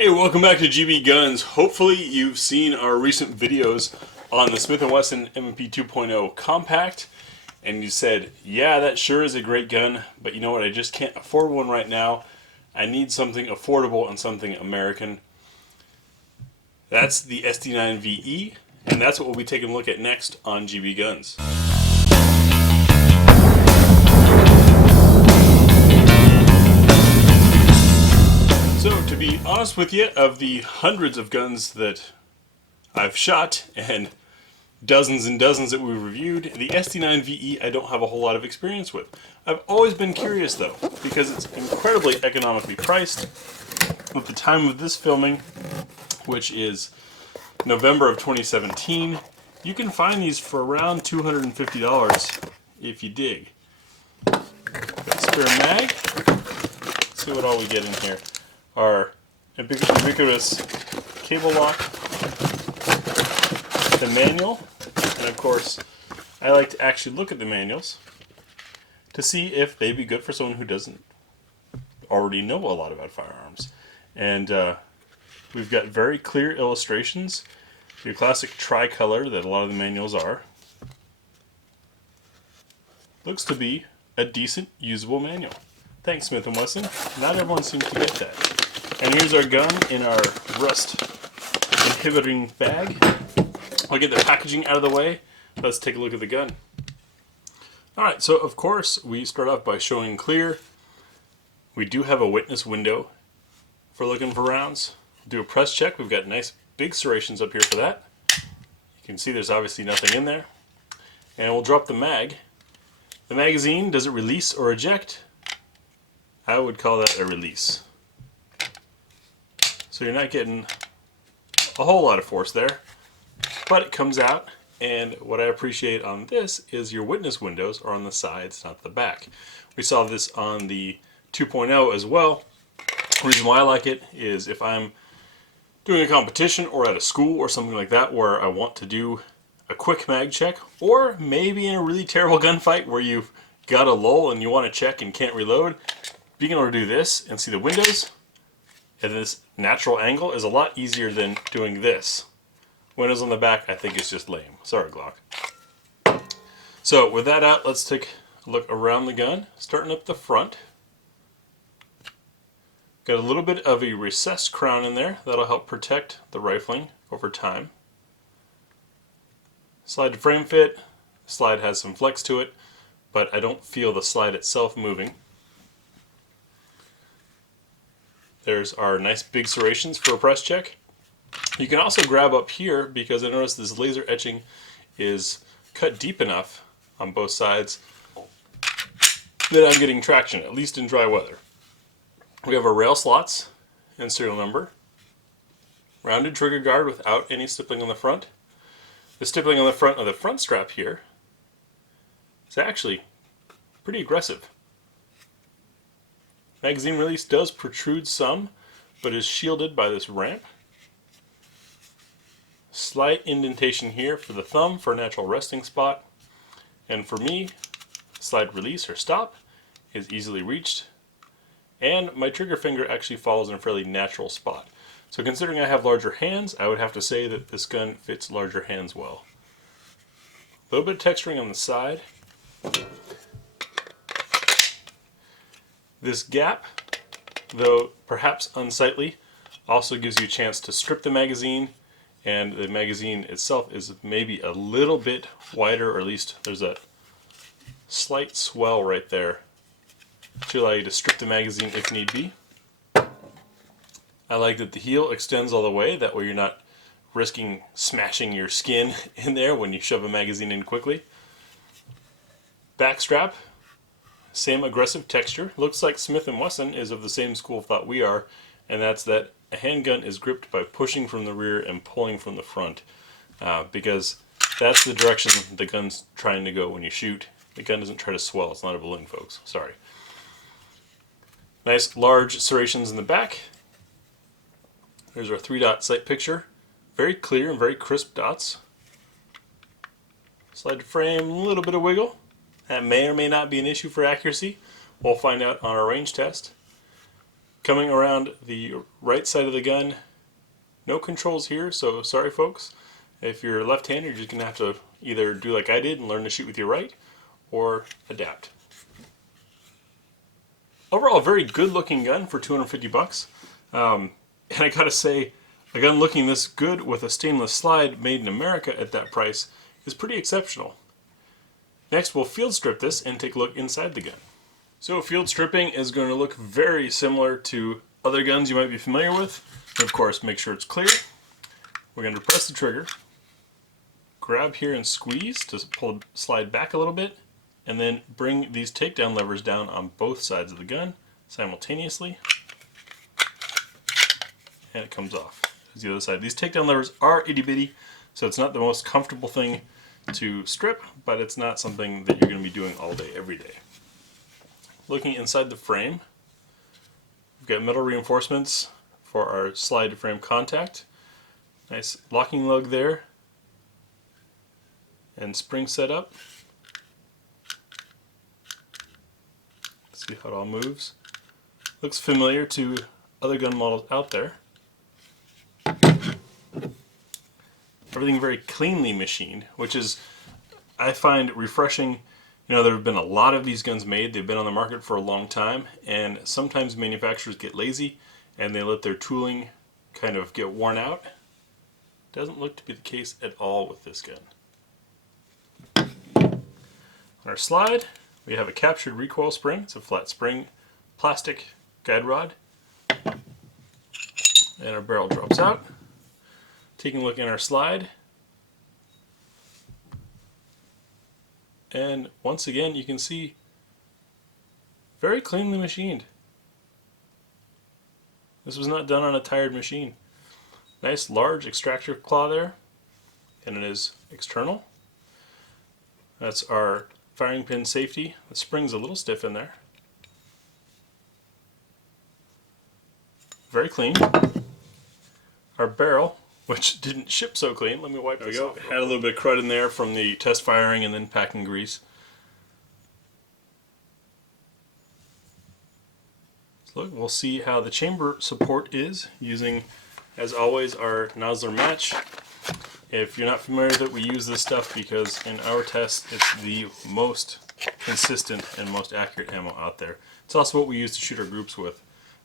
Hey, welcome back to GBGuns. Hopefully you've seen our recent videos on the Smith Wesson M&P 2.0 Compact, and you said, yeah, that sure is a great gun, but you know what, I just can't afford one right now. I need something affordable and something American. That's the SD9 VE, and that's what we'll be taking a look at next on GBGuns. So, to be honest with you, of the hundreds of guns that I've shot and dozens and dozens that we've reviewed, the SD9 VE I don't have a whole lot of experience with. I've always been curious though, because it's incredibly economically priced. At the time of this filming, which is November of 2017, you can find these for around $250 if you dig. Got a spare mag. Let's see what all we get in here. Our ubiquitous cable lock, the manual, and of course I like to actually look at the manuals to see if they'd be good for someone who doesn't already know a lot about firearms. And we've got very clear illustrations, your classic tricolor that a lot of the manuals are. Looks to be a decent, usable manual. Thanks, Smith & Wesson. Not everyone seems to get that. And here's our gun in our rust inhibiting bag. I'll get the packaging out of the way. Let's take a look at the gun. Alright, so of course we start off by showing clear. We do have a witness window for looking for rounds. We'll do a press check. We've got nice big serrations up here for that. You can see there's obviously nothing in there. And we'll drop the mag. The magazine, does it release or eject? I would call that a release. So you're not getting a whole lot of force there, but it comes out, and what I appreciate on this is your witness windows are on the sides, not the back. We saw this on the 2.0 as well. The reason why I like it is if I'm doing a competition or at a school or something like that where I want to do a quick mag check, or maybe in a really terrible gunfight where you've got a lull and you want to check and can't reload, being able to do this and see the windows at this natural angle is a lot easier than doing this. Windows on the back, I think, is just lame. Sorry, Glock. So with that out, let's take a look around the gun, starting up the front. Got a little bit of a recessed crown in there that'll help protect the rifling over time. Slide to frame fit. The slide has some flex to it, but I don't feel the slide itself moving. There's our nice big serrations for a press check. You can also grab up here because I noticed this laser etching is cut deep enough on both sides that I'm getting traction, at least in dry weather. We have our rail slots and serial number. Rounded trigger guard without any stippling on the front. The stippling on the front of the front strap here is actually pretty aggressive. Magazine release does protrude some, but is shielded by this ramp. Slight indentation here for the thumb for a natural resting spot. And for me, slide release or stop is easily reached. And my trigger finger actually falls in a fairly natural spot. So considering I have larger hands, I would have to say that this gun fits larger hands well. A little bit of texturing on the side. This gap, though perhaps unsightly, also gives you a chance to strip the magazine, and the magazine itself is maybe a little bit wider, or at least there's a slight swell right there to allow you to strip the magazine if need be. I like that the heel extends all the way, that way you're not risking smashing your skin in there when you shove a magazine in quickly. Back strap. Same aggressive texture. Looks like Smith & Wesson is of the same school of thought we are, and that's that a handgun is gripped by pushing from the rear and pulling from the front, because that's the direction the gun's trying to go when you shoot. The gun doesn't try to swell. It's not a balloon, folks. Sorry. Nice large serrations in the back. There's our 3-dot sight picture. Very clear and very crisp dots. Slide to frame, a little bit of wiggle. That may or may not be an issue for accuracy. We'll find out on our range test. Coming around the right side of the gun, no controls here, so sorry folks. If you're left-handed, you're just going to have to either do like I did and learn to shoot with your right, or adapt. Overall, a very good looking gun for 250 bucks. And I gotta say, a gun looking this good with a stainless slide made in America at that price is pretty exceptional. Next, we'll field strip this and take a look inside the gun. So field stripping is going to look very similar to other guns you might be familiar with. And of course, make sure it's clear. We're going to press the trigger, grab here and squeeze to pull slide back a little bit, and then bring these takedown levers down on both sides of the gun simultaneously, and it comes off. There's the other side. These takedown levers are itty bitty, so it's not the most comfortable thing to strip, but it's not something that you're going to be doing all day, every day. Looking inside the frame, we've got metal reinforcements for our slide frame contact. Nice locking lug there, and spring setup. See how it all moves. Looks familiar to other gun models out there. Everything very cleanly machined, which is, I find, refreshing. You know, there have been a lot of these guns made. They've been on the market for a long time, and sometimes manufacturers get lazy and they let their tooling kind of get worn out. Doesn't look to be the case at all with this gun. On our slide, we have a captured recoil spring. It's a flat spring plastic guide rod. And our barrel drops out. Taking a look in our slide. And once again, you can see very cleanly machined. This was not done on a tired machine. Nice large extractor claw there, and it is external. That's our firing pin safety. The spring's a little stiff in there. Very clean. Our barrel, which didn't ship so clean. Let me wipe this off. Had a little bit of crud in there from the test firing and then packing grease. So look, we'll see how the chamber support is using, as always, our Nosler match. If you're not familiar with it, we use this stuff because in our test it's the most consistent and most accurate ammo out there. It's also what we use to shoot our groups with.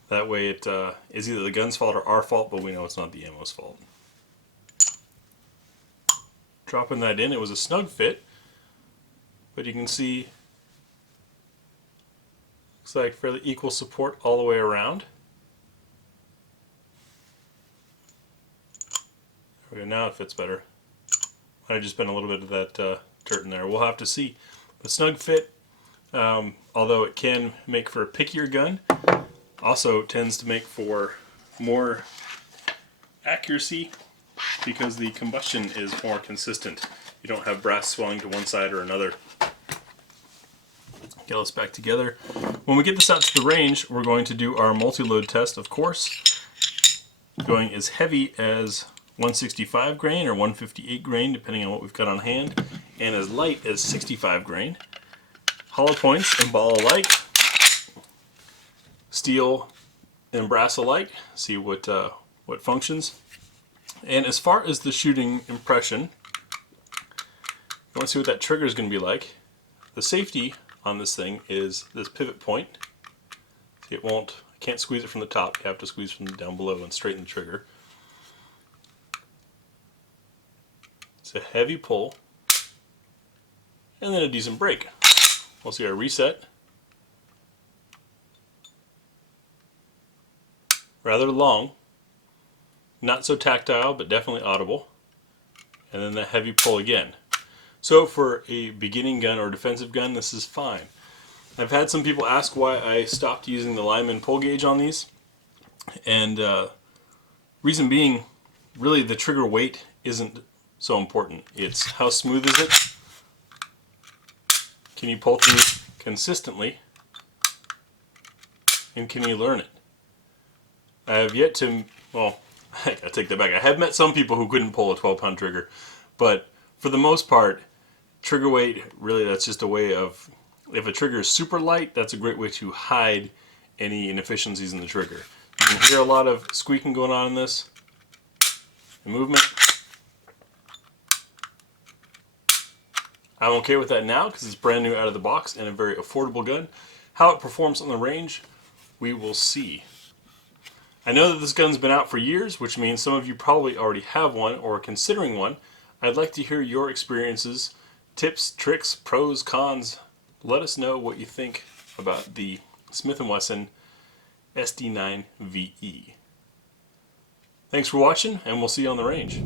That way it is either the gun's fault or our fault, but we know it's not the ammo's fault. Dropping that in, it was a snug fit, but you can see looks like fairly equal support all the way around. There we go, now it fits better. Might have just been a little bit of that dirt in there. We'll have to see. But snug fit, although it can make for a pickier gun, also tends to make for more accuracy because the combustion is more consistent. You don't have brass swelling to one side or another. Get us back together. When we get this out to the range, we're going to do our multi-load test, of course. Going as heavy as 165 grain or 158 grain, depending on what we've got on hand, and as light as 65 grain. Hollow points and ball alike. Steel and brass alike. See what functions. And as far as the shooting impression, you want to see what that trigger is going to be like. The safety on this thing is this pivot point. See, I can't squeeze it from the top. You have to squeeze from down below and straighten the trigger. It's a heavy pull, and then a decent break. We'll see our reset. Rather long, not so tactile, but definitely audible. And then that heavy pull again. So for a beginning gun or defensive gun, this is fine. I've had some people ask why I stopped using the Lyman pull gauge on these. And reason being, really the trigger weight isn't so important. It's how smooth is it? Can you pull things consistently? And can you learn it? I have yet to, well, I take that back. I have met some people who couldn't pull a 12-pound trigger, but for the most part, trigger weight, really that's just a way of, if a trigger is super light, that's a great way to hide any inefficiencies in the trigger. You can hear a lot of squeaking going on in this, and movement. I'm okay with that now because it's brand new out of the box and a very affordable gun. How it performs on the range, we will see. I know that this gun's been out for years, which means some of you probably already have one or are considering one. I'd like to hear your experiences, tips, tricks, pros, cons. Let us know what you think about the Smith & Wesson SD9 VE. Thanks for watching, and we'll see you on the range.